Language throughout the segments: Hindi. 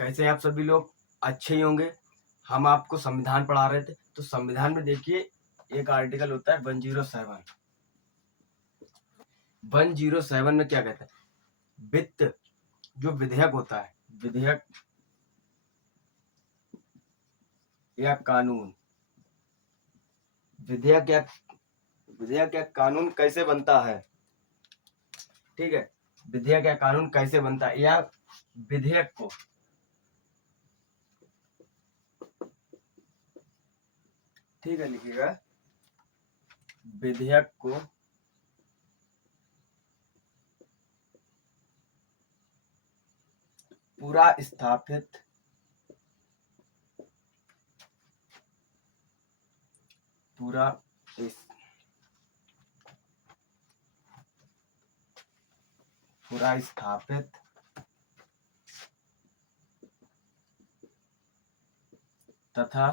कैसे आप सभी लोग अच्छे ही होंगे। हम आपको संविधान पढ़ा रहे थे, तो संविधान में देखिए एक आर्टिकल होता है 107। 107 में क्या कहता है? वित्त जो विधेयक होता है, विधेयक या कानून, विधेयक या कानून कैसे बनता है? ठीक है, विधेयक या कानून कैसे बनता है, या विधेयक को ठीक है लिखिएगा, विधेयक को पूरा स्थापित तथा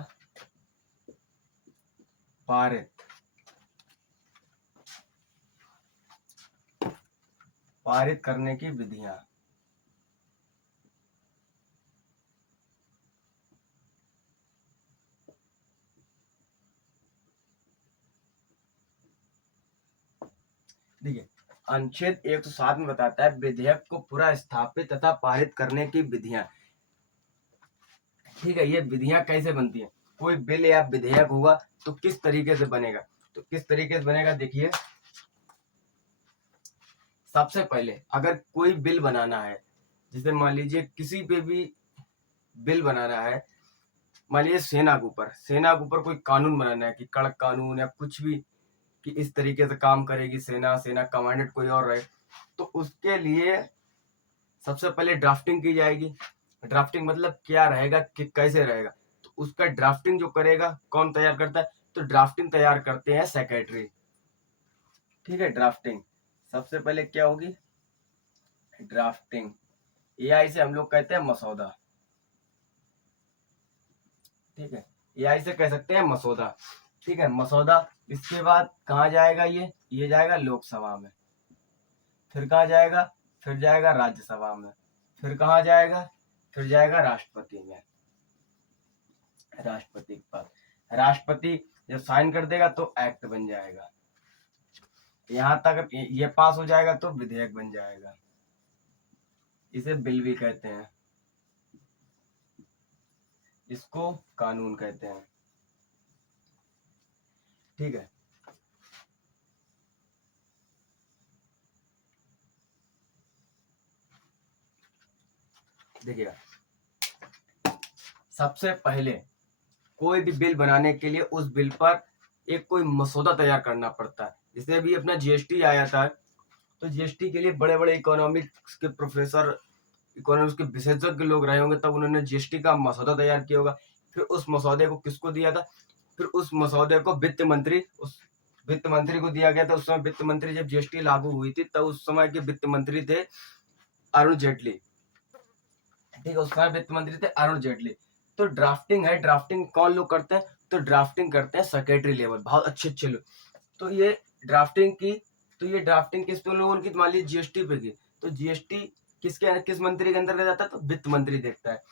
पारित करने की विधियां। देखिए, अनुच्छेद 107 में बताता है विधेयक को पूरा स्थापित तथा पारित करने की विधियां। ठीक है, ये विधियां कैसे बनती हैं? कोई बिल या विधेयक होगा तो किस तरीके से बनेगा? देखिए, सबसे पहले अगर कोई बिल बनाना है, जैसे मान लीजिए किसी पे भी बिल बनाना है, मान लीजिए सेना के ऊपर कोई कानून बनाना है कि कड़क कानून या कुछ भी, कि इस तरीके से काम करेगी सेना कमांडेंट कोई और रहे, तो उसके लिए सबसे पहले ड्राफ्टिंग की जाएगी। ड्राफ्टिंग मतलब क्या रहेगा, कि कैसे रहेगा, तो उसका ड्राफ्टिंग जो करेगा कौन तैयार करता है? तो ड्राफ्टिंग तैयार करते हैं सेक्रेटरी। ठीक है, ड्राफ्टिंग सबसे पहले क्या होगी? ड्राफ्टिंग। एआई से हम लोग कहते हैं मसौदा। ठीक है, एआई से कह सकते हैं मसौदा। ठीक है, मसौदा। इसके बाद कहाँ जाएगा? ये जाएगा लोकसभा में, फिर कहाँ जाएगा? फिर जाएगा राज्यसभा में, फिर कहाँ जाएगा? फिर जाएगा राष्ट्रपति में। राष्ट्रपति के पास, राष्ट्रपति जब साइन कर देगा तो एक्ट बन जाएगा। यहां तक ये पास हो जाएगा तो विधेयक बन जाएगा। इसे बिल भी कहते हैं, इसको कानून कहते हैं। ठीक है, देखिएगा, सबसे पहले कोई भी बिल बनाने के लिए उस बिल पर एक कोई मसौदा तैयार करना पड़ता है। जैसे भी अपना जीएसटी आया था, तो जीएसटी के लिए बड़े बड़े इकोनॉमिक्स के प्रोफेसर, इकोनॉमिक्स के विशेषज्ञ लोग रहे होंगे, तब उन्होंने जीएसटी का मसौदा तैयार किया होगा। फिर उस मसौदे को किसको दिया था? फिर उस मसौदे को वित्त मंत्री को दिया गया था। उस समय वित्त मंत्री, जब जीएसटी लागू हुई थी, तब उस समय के वित्त मंत्री थे अरुण जेटली। ठीक है, उस समय वित्त मंत्री थे अरुण जेटली। तो ड्राफ्टिंग है, ड्राफ्टिंग कौन लोग करते हैं? तो ड्राफ्टिंग करते हैं सेक्रेटरी लेवल, बहुत अच्छे अच्छे लोग। तो ये ड्राफ्टिंग किस पे लोगों की? मान लीजिए जीएसटी पे की, तो जीएसटी किस मंत्री के अंदर जाता है? तो वित्त मंत्री देखता है।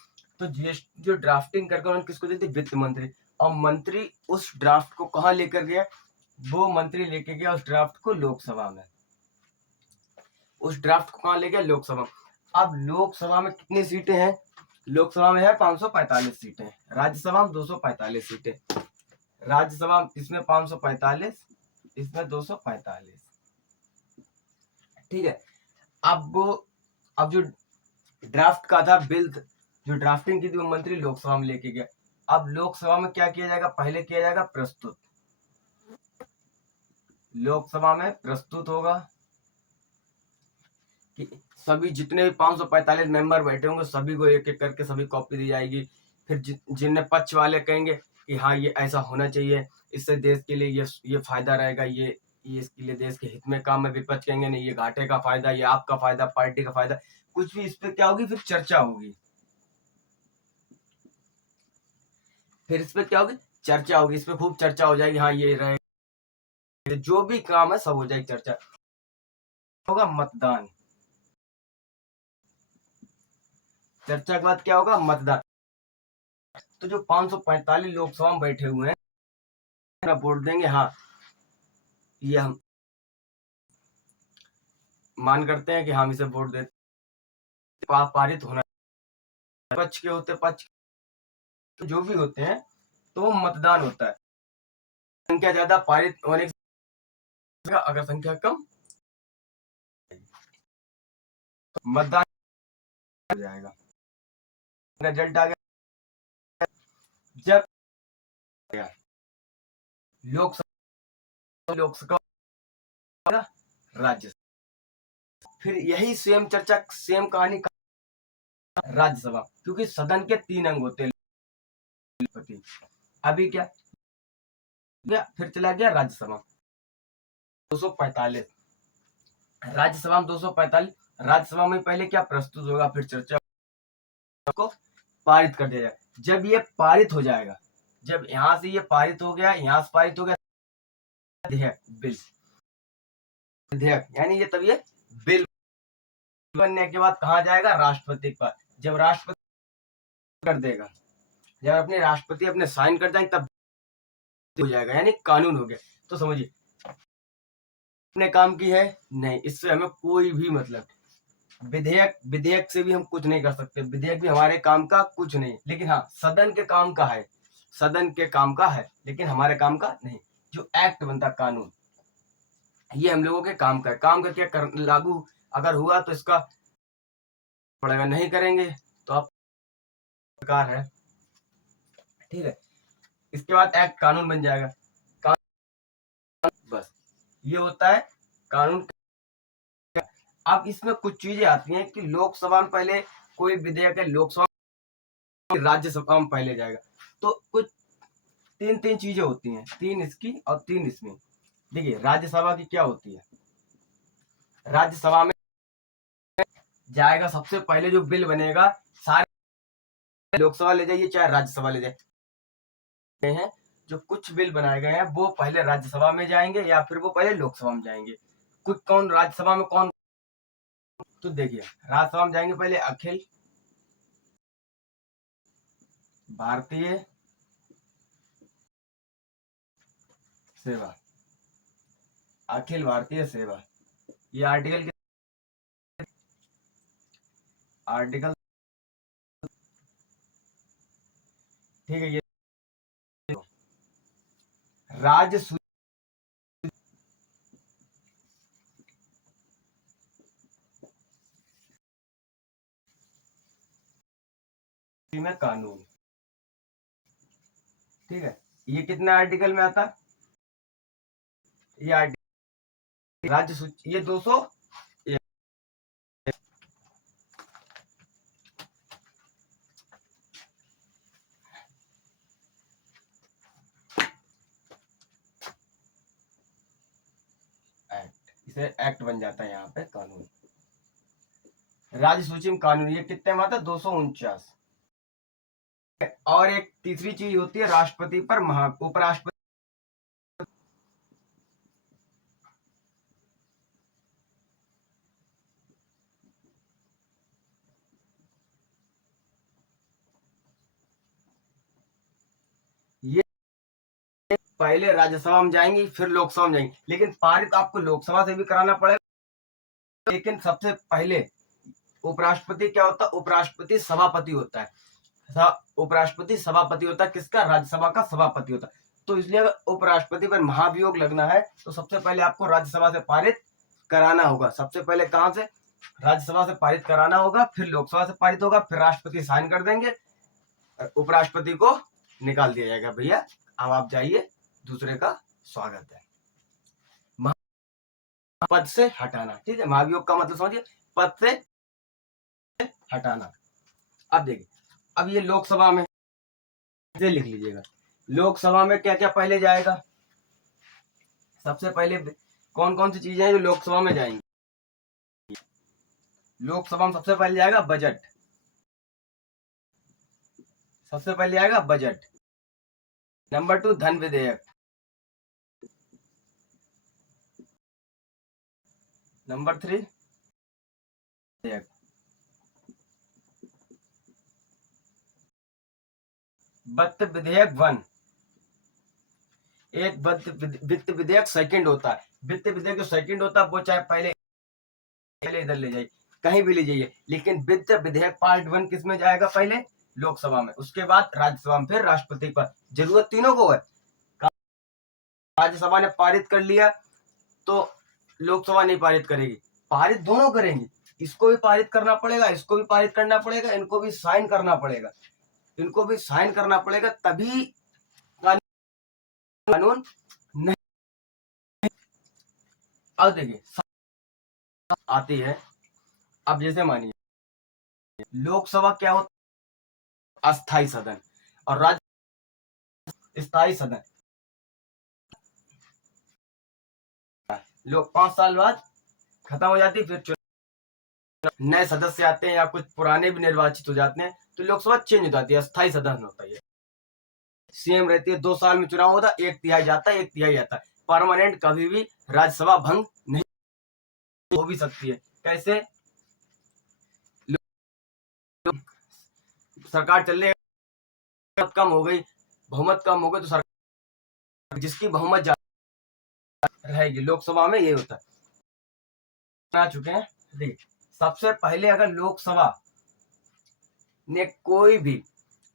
तो जीएसटी जो ड्राफ्टिंग करके उन्होंने किसको देती? वित्त मंत्री। और मंत्री उस ड्राफ्ट को कहाँ लेकर गया? वो मंत्री लेके गया उस ड्राफ्ट को लोकसभा में। उस ड्राफ्ट को कहाँ ले गया? लोकसभा। अब लोकसभा में कितनी सीटें हैं? लोकसभा में है 545 सीटें, राज्यसभा में 245 सीटें। राज्यसभा इसमें 545, इसमें 245। ठीक है, अब जो ड्राफ्ट का था बिल, जो ड्राफ्टिंग की थी, वो मंत्री लोकसभा में लेके गया। अब लोकसभा में क्या किया जाएगा? पहले किया जाएगा प्रस्तुत। लोकसभा में प्रस्तुत होगा कि सभी जितने भी 545 मेंबर बैठे होंगे, सभी को एक एक करके सभी कॉपी दी जाएगी। फिर जिनने पक्ष वाले कहेंगे कि हाँ ये ऐसा होना चाहिए, इससे देश के लिए ये फायदा रहेगा, ये इसके लिए देश के हित में काम है। विपक्ष कहेंगे नहीं, ये घाटे का फायदा, ये आपका फायदा, पार्टी का फायदा, कुछ भी। इस पे क्या होगी? फिर चर्चा होगी। इस पे खूब चर्चा हो जाएगी। हाँ ये रहेगा, जो भी काम है सब हो जाएगी चर्चा। होगा मतदान। चर्चा के बाद क्या होगा, मतदान। तो जो 545 लोकसभा में बैठे हुए हैं वोट देंगे, हाँ ये हम मान करते हैं कि हम इसे वोट देते, पारित होना, पक्ष के होते पक्ष तो जो भी होते हैं तो वो मतदान होता है। संख्या ज्यादा पारित होने की, अगर संख्या कम तो मतदान हो जाएगा। रिजल्ट आ गया, जब लोकसभा राज्यसभा, फिर यही सेम चर्चा, सेम कहानी राज्यसभा, क्योंकि सदन के 3 अंग होते हैं। अभी क्या गया, फिर चला गया राज्यसभा 245, राज्यसभा में 245। राज्यसभा में पहले क्या प्रस्तुत होगा, फिर चर्चा को पारित कर दिया जाएगा। जब ये पारित हो जाएगा, जब यहां से ये पारित हो गया, यहां से पारित हो गया, बिल विधेयक, यानी ये तब ये बिल बनने के बाद कहा जाएगा, राष्ट्रपति के पास। जब राष्ट्रपति कर देगा, जब अपने राष्ट्रपति अपने साइन कर जाएंगे तब हो जाएगा, यानी कानून हो गया। तो समझिए अपने काम की है नहीं, इससे हमें कोई भी मतलब, विधेयक से भी हम कुछ नहीं कर सकते, विधेयक भी हमारे काम का कुछ नहीं, लेकिन हाँ सदन के काम का है, सदन के काम का है, लेकिन हमारे काम का नहीं। जो एक्ट बनता कानून, ये हम लोगों के काम का है। काम का क्या लागू अगर हुआ तो इसका पड़ेगा, नहीं करेंगे तो आप सरकार है, ठीक है। इसके बाद एक्ट कानून बन जाएगा, बस ये होता है कानून। अब इसमें कुछ चीजें आती हैं कि लोकसभा में पहले कोई विधेयक है, लोकसभा राज्यसभा में पहले जाएगा, तो कुछ 3 चीजें होती हैं, 3 इसकी और 3 इसमें। देखिए राज्यसभा की क्या होती है, राज्यसभा में जाएगा सबसे पहले जो बिल बनेगा, सारे लोकसभा ले जाइए चाहे राज्यसभा ले जाए हैं, जो कुछ बिल बनाए गए हैं वो पहले राज्यसभा में जाएंगे या फिर वो पहले लोकसभा में जाएंगे। कुछ कौन राज्यसभा में कौन, तो देखिए राज्यसभा में जाएंगे पहले अखिल भारतीय सेवा, अखिल भारतीय सेवा, ये आर्टिकल ठीक है। ये राज्य सूची में कानून, ठीक है। ये कितने आर्टिकल में आता, ये आर्टिकल राज्य सूची, ये 200 एक्ट, इसे एक्ट बन जाता है यहाँ पे कानून। राज्य सूची में कानून ये कितने में आता है, 249। और एक तीसरी चीज होती है राष्ट्रपति पर उपराष्ट्रपति, ये पहले राज्यसभा में जाएंगी फिर लोकसभा में जाएंगी, लेकिन पारित आपको लोकसभा से भी कराना पड़ेगा। लेकिन सबसे पहले उपराष्ट्रपति क्या होता है, उपराष्ट्रपति सभापति होता है, उपराष्ट्रपति सभापति होता है किसका, राज्यसभा का सभापति होता है। तो इसलिए अगर उपराष्ट्रपति पर महाभियोग लगना है तो सबसे पहले आपको राज्यसभा से पारित कराना होगा। सबसे पहले कहां से, राज्यसभा से पारित कराना होगा, फिर लोकसभा से पारित होगा, फिर राष्ट्रपति साइन कर देंगे, उपराष्ट्रपति को निकाल दिया जाएगा, भैया अब आप जाइए, दूसरे का स्वागत है। पद से हटाना, ठीक है, महाभियोग का मतलब समझिए, पद से हटाना। अब देखिए, अब ये लोकसभा में से लिख लीजिएगा, लोकसभा में क्या क्या पहले जाएगा, सबसे पहले कौन कौन सी चीजें हैं जो लोकसभा में जाएंगी। लोकसभा में सबसे पहले जाएगा बजट, सबसे पहले आएगा बजट। नंबर 2 धन विधेयक, नंबर 3 विधेयक, वित्त विधेयक 1, एक वित्त विधेयक सेकंड होता है। वित्त विधेयक जो सेकंड होता है वो चाहे पहले इधर ले जाइए, कहीं भी ले जाइए, लेकिन वित्त विधेयक पार्ट 1 किस में जाएगा? पहले लोकसभा में, उसके बाद राज्यसभा में, फिर राष्ट्रपति पर। जरूरत तीनों को है। राज्यसभा ने पारित कर लिया तो लोकसभा नहीं पारित करेगी, पारित दोनों करेंगी। इसको भी पारित करना पड़ेगा, इसको भी पारित करना पड़ेगा, इनको भी साइन करना पड़ेगा, इनको भी साइन करना पड़ेगा, तभी कानून नहीं। अब देखिए आती है, अब जैसे मानिए लोकसभा क्या होता है? अस्थायी सदन, और राज्य स्थायी सदन। लोग 5 साल बाद खत्म हो जाती, फिर नए सदस्य आते हैं या कुछ पुराने भी निर्वाचित हो जाते हैं, तो लोकसभा चेंज हो जाती है, अस्थायी सदन होता है। सेम रहती है, 2 साल में चुनाव होता है, 1/3 जाता है, 1/3 आता है। परमानेंट कभी भी राज्यसभा भंग नहीं हो भी सकती है। कैसे? सरकार चल रही, कम हो गई, बहुमत कम हो गई, तो सरकार जिसकी बहुमत ज्यादा रहेगी लोकसभा में, ये होता है। आ चुके हैं। देखिए सबसे पहले अगर लोकसभा ने कोई भी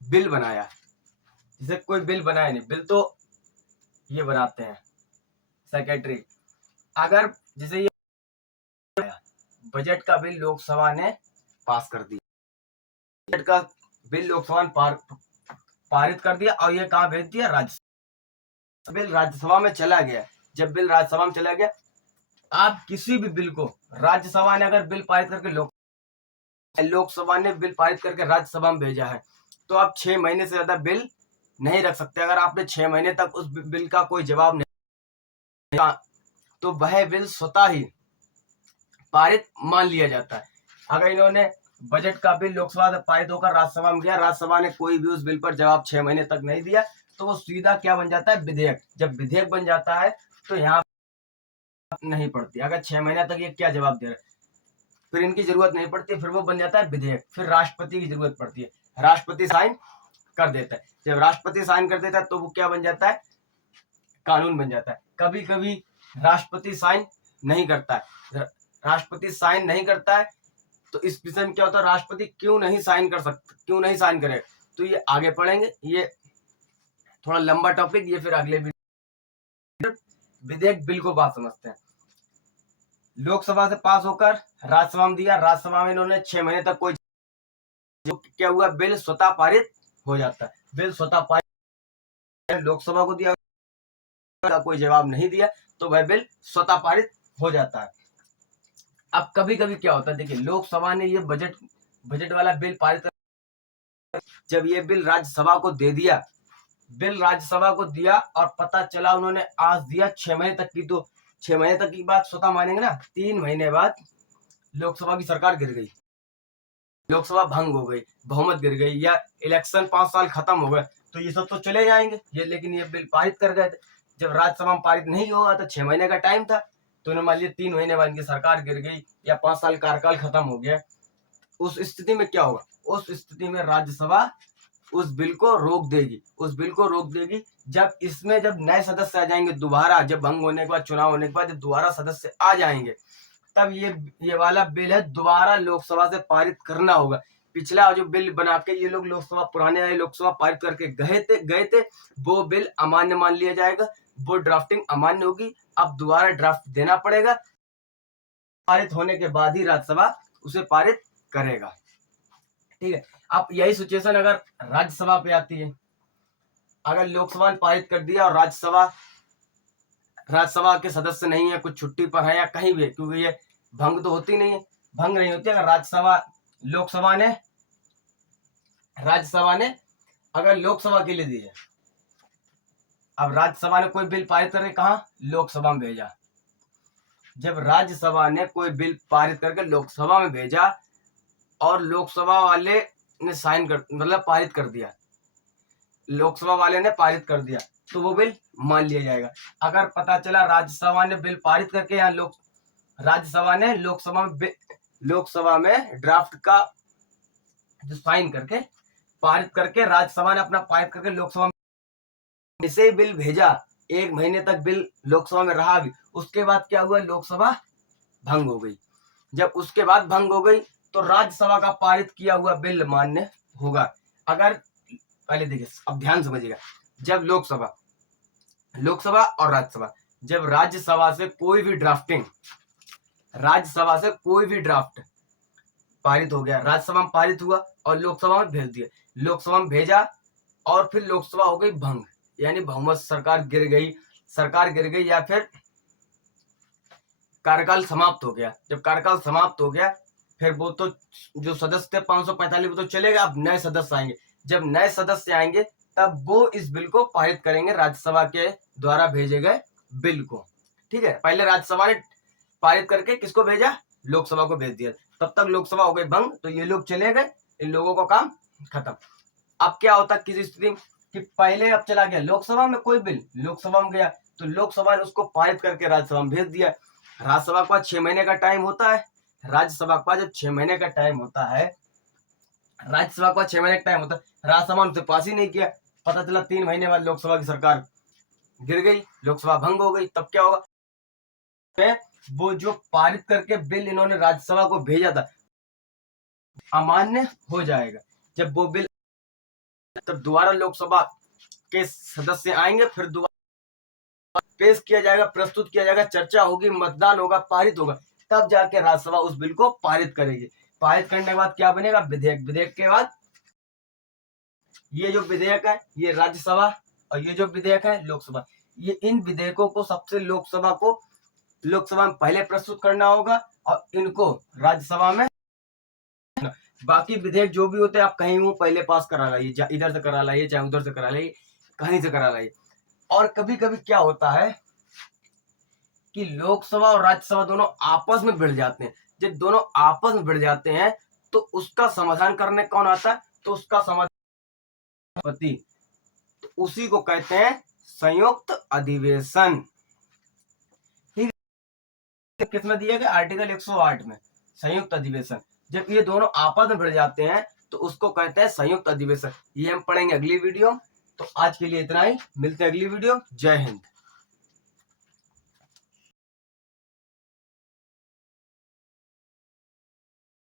बिल बनाया, जैसे कोई बिल बनाया नहीं, बिल तो ये बनाते हैं सेक्रेटरी। अगर जैसे ये बजट का बिल लोकसभा ने पास कर दिया, बजट का बिल लोकसभा ने पारित कर दिया, और ये कहाँ भेज दिया? राज्यसभा। बिल राज्यसभा में चला गया। जब बिल राज्यसभा में चला गया, आप किसी भी बिल को राज्यसभा ने अगर बिल पारित करके लोकसभा ने बिल पारित करके राज्यसभा में भेजा है, तो आप 6 महीने से ज्यादा बिल नहीं रख सकते। अगर आपने 6 महीने तक उस बिल का कोई जवाब नहीं, तो वह बिल स्वतः ही पारित मान लिया जाता है। अगर इन्होंने बजट का बिल लोकसभा से पारित होकर राज्यसभा में गया, राज्यसभा ने कोई भी उस बिल पर जवाब 6 महीने तक नहीं दिया, तो वो सीधा क्या बन जाता है? विधेयक। जब विधेयक बन जाता है तो यहाँ नहीं पड़ती। अगर 6 महीने तक ये क्या जवाब दे रहे, फिर इनकी जरूरत नहीं पड़ती, फिर वो बन जाता है विधेयक। फिर राष्ट्रपति की जरूरत पड़ती है, राष्ट्रपति साइन कर देता है। जब राष्ट्रपति साइन कर देता है तो वो क्या बन जाता है? कानून बन जाता है। कभी कभी राष्ट्रपति साइन नहीं करता है, राष्ट्रपति साइन नहीं करता है, तो इस विषय में क्या होता है? राष्ट्रपति क्यों नहीं साइन कर सकते, क्यों नहीं साइन करे, तो ये आगे पढ़ेंगे। ये थोड़ा लंबा टॉपिक, ये फिर अगले विधेयक बिल को बात समझते हैं। लोकसभा से पास होकर राज्यसभा में दिया, राज्यसभा में इन्होंने 6 महीने तक कोई, क्या हुआ? बिल स्वतः पारित हो जाता है। बिल स्वतः पारित, लोकसभा को दिया, कोई जवाब नहीं दिया, तो वह बिल स्वतः पारित हो जाता है। अब कभी कभी क्या होता है, देखिए लोकसभा ने ये बजट वाला बिल पारित, जब ये बिल राज्यसभा को दे दिया, बिल राज्यसभा को दिया और पता चला उन्होंने आज दिया 6 महीने तक की, तो 6 महीने तक की बात स्वतः मानेंगे ना। 3 महीने बाद लोकसभा की सरकार गिर गई, लोकसभा भंग हो गई, बहुमत गिर गई, या इलेक्शन 5 साल खत्म हो गए, तो ये सब तो चले जाएंगे। ये लेकिन ये बिल पारित कर गए थे। जब राज्यसभा में पारित नहीं हुआ था, 6 महीने का टाइम था, तो उन्हें मान लिया 3 महीने बाद इनकी सरकार गिर गई या 5 साल कार्यकाल खत्म हो गया। उस स्थिति में क्या होगा? उस स्थिति में राज्यसभा उस बिल को रोक देगी, उस बिल को रोक देगी। जब इसमें जब नए सदस्य आ जाएंगे दोबारा, जब भंग होने के बाद, चुनाव होने के बाद जब दोबारा सदस्य आ जाएंगे, तब ये वाला बिल है दोबारा लोकसभा से पारित करना होगा। पिछला जो बिल बना के ये लोग लोकसभा, पुराने वाले लोकसभा पारित करके गए थे, वो बिल अमान्य मान लिया जाएगा, वो ड्राफ्टिंग अमान्य होगी। अब दोबारा ड्राफ्ट देना पड़ेगा, पारित होने के बाद ही राज्यसभा उसे पारित करेगा। ठीक है। अब यही सिचुएशन अगर राज्यसभा पे आती है, अगर लोकसभा ने पारित कर दिया और राज्यसभा के सदस्य नहीं है, कुछ छुट्टी पर है या कहीं भी है, क्योंकि ये भंग तो होती नहीं है, भंग नहीं होती। अगर राज्यसभा ने अगर लोकसभा के लिए दी है, अब राज्यसभा ने कोई बिल पारित करके कहा? लोकसभा में भेजा। जब राज्यसभा ने कोई बिल पारित करके लोकसभा में भेजा और लोकसभा वाले ने साइन कर, मतलब पारित कर दिया, लोकसभा वाले ने पारित कर दिया, तो वो बिल मान लिया जाएगा। अगर पता चला राज्यसभा ने बिल पारित करके, या राज्यसभा ने लोकसभा में ड्राफ्ट का जो साइन करके पारित करके राज्यसभा ने अपना पारित करके लोकसभा में इसे बिल भेजा, 1 महीने तक बिल लोकसभा में रहा भी। उसके बाद क्या हुआ, लोकसभा भंग हो गई। जब उसके बाद भंग हो गई तो राज्यसभा का पारित किया हुआ बिल मान्य होगा। अगर पहले देखिए, अब ध्यान समझिएगा, जब लोकसभा और राज्यसभा, जब राज्यसभा से कोई भी ड्राफ्ट पारित हो गया, राज्यसभा में पारित हुआ और लोकसभा में भेज दिया, लोकसभा में भेजा और फिर लोकसभा हो गई भंग, यानी बहुमत सरकार गिर गई या फिर कार्यकाल समाप्त हो गया। जब कार्यकाल समाप्त हो गया फिर वो तो जो सदस्य थे 545 वो तो चलेगा, अब नए सदस्य आएंगे। जब नए सदस्य आएंगे तब वो इस बिल को पारित करेंगे, राज्यसभा के द्वारा भेजे गए बिल को। ठीक है, पहले राज्यसभा ने पारित करके किसको भेजा, लोकसभा को भेज दिया, तब तक लोकसभा हो गई भंग, तो ये लोग चले गए, इन लोगों का काम खत्म। अब क्या होता है किसी स्थिति कि पहले अब चला गया लोकसभा में कोई बिल, लोकसभा में गया तो लोकसभा ने उसको पारित करके राज्यसभा में भेज दिया। राज्यसभा के पास 6 महीने का टाइम होता है, राज्यसभा के पास जब 6 महीने का टाइम होता है, राज्यसभा के पास 6 महीने का टाइम होता है, राज्यसभा ने उसे पास ही नहीं किया, पता चला 3 महीने बाद लोकसभा की सरकार गिर गई, लोकसभा भंग हो गई, तब क्या होगा, वो जो पारित करके बिल इन्होंने राज्यसभा को भेजा था अमान्य हो जाएगा। जब वो बिल तब दोबारा लोकसभा के सदस्य आएंगे, फिर दोबारा पेश किया जाएगा, प्रस्तुत किया जाएगा, चर्चा होगी, मतदान होगा, पारित होगा, तब जाके राज्यसभा उस बिल को पारित करेगी। पारित करने के बाद क्या बनेगा, विधेयक। विधेयक के बाद ये जो विधेयक है ये राज्यसभा और ये जो विधेयक है लोकसभा, ये इन विधेयकों को सबसे लोकसभा में पहले प्रस्तुत करना होगा और इनको राज्यसभा में, बाकी विधेयक जो भी होते हैं आप कहीं वो पहले पास करा लाइए, इधर से करा लाइए चाहे उधर से करा लाइए, कहीं से करा लाइए। और कभी कभी क्या होता है कि लोकसभा और राज्यसभा दोनों आपस में भिड़ जाते हैं। जब दोनों आपस में भिड़ जाते हैं तो उसका समाधान करने कौन आता है, तो उसका समाधान तो उसी को कहते हैं संयुक्त अधिवेशन। ठीक है, किसमें दिया गया, आर्टिकल 108 में, संयुक्त अधिवेशन। जब ये दोनों आपस में भिड़ जाते हैं तो उसको कहते हैं संयुक्त अधिवेशन। ये हम पढ़ेंगे अगली वीडियो। तो आज के लिए इतना ही, मिलते हैं अगली वीडियो। जय हिंद।